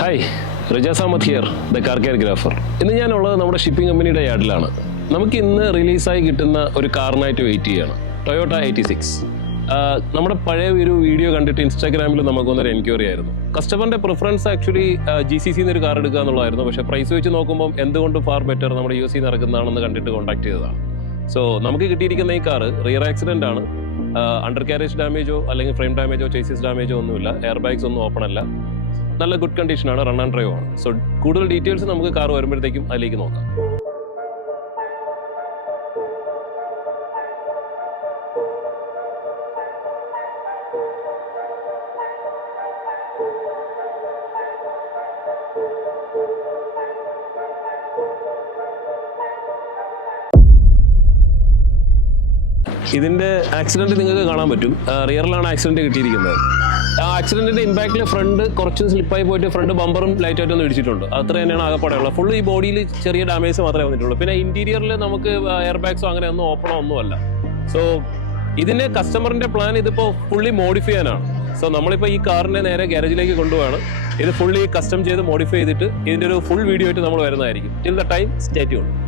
Hi, Rijas Ahmed here, the car caregrapher. ഇന്ന് ഞാനുള്ളത് നമ്മുടെ ഷിപ്പിംഗ് കമ്പനിയുടെ യാർഡിലാണ്. നമുക്ക് ഇന്ന് റിലീസായി കിട്ടുന്ന ഒരു കാറിനായിട്ട് വെയിറ്റ് ചെയ്യുകയാണ്. ടൊയോട്ട 86. നമ്മുടെ പഴയ ഒരു വീഡിയോ കണ്ടിട്ട് ഇൻസ്റ്റാഗ്രാമിൽ നമുക്കൊന്നൊരു എൻക്വയറി ആയിരുന്നു. കസ്റ്റമറിന്റെ പ്രിഫറൻസ് ആക്ച്വലി GCC ഒരു കാർ എടുക്കുക എന്നുള്ളതായിരുന്നു. പക്ഷേ പ്രൈസ് വെച്ച് നോക്കുമ്പോൾ എന്തുകൊണ്ട് ഫാർ ബെറ്റർ നമ്മുടെ US നടക്കുന്നതാണെന്ന് കണ്ടിട്ട് കോൺടാക്ട് ചെയ്തതാണ്. സോ നമുക്ക് കിട്ടിയിരിക്കുന്ന ഈ കാർ റിയർ ആക്സിഡന്റ് ആണ്. അണ്ടർ ക്യാരേജ് ഡാമേജോ അല്ലെങ്കിൽ ഫ്രെയിം ഡാമേജോ ചേസിസ് ഡാമേജോ ഒന്നുമില്ല. എയർ ബാഗ്സ് ഒന്നും ഓപ്പൺ അല്ല. നല്ല ഗുഡ് കണ്ടീഷനാണ്, റൺ ആൻഡ് ഡ്രൈവ് ആണ്. സോ കൂടുതൽ ഡീറ്റെയിൽസ് നമുക്ക് കാർ വരുമ്പോഴത്തേക്കും അതിലേക്ക് നോക്കാം. ഇതിന്റെ ആക്സിഡന്റ് നിങ്ങൾക്ക് കാണാൻ പറ്റും. റിയറിലാണ് ആക്സിഡന്റ് കിട്ടിയിരിക്കുന്നത്. ആ ആക്സിഡന്റിന്റെ ഇമ്പാക്റ്റിൽ ഫ്രണ്ട് കുറച്ച് സ്ലിപ്പായി പോയിട്ട് ഫ്രണ്ട് ബമ്പറും ലൈറ്റായിട്ട് ഒന്ന് ഇടിച്ചിട്ടുണ്ട്. അത്ര തന്നെയാണ് ആകെപ്പാടെയുള്ളത്. ഫുൾ ഈ ബോഡിയിൽ ചെറിയ ഡാമേജ് മാത്രമേ വന്നിട്ടുള്ളൂ. പിന്നെ ഇന്റീരിയറിൽ നമുക്ക് എയർ ബാഗ്സോ അങ്ങനെ ഒന്നും ഓപ്പണോ ഒന്നുമല്ല. സോ ഇതിന്റെ കസ്റ്റമറിന്റെ പ്ലാൻ ഇതിപ്പോൾ ഫുള്ളി മോഡിഫൈ ചെയ്യാനാണ്. സോ നമ്മളിപ്പോൾ ഈ കാറിനെ നേരെ ഗാരേജിലേക്ക് കൊണ്ടുപോവാണ്. ഇത് ഫുള്ളി കസ്റ്റം ചെയ്ത് മോഡിഫൈ ചെയ്തിട്ട് ഇതിന്റെ ഒരു ഫുൾ വീഡിയോ ആയിട്ട് നമ്മൾ വരുന്നതായിരിക്കും. Till the time stay tuned.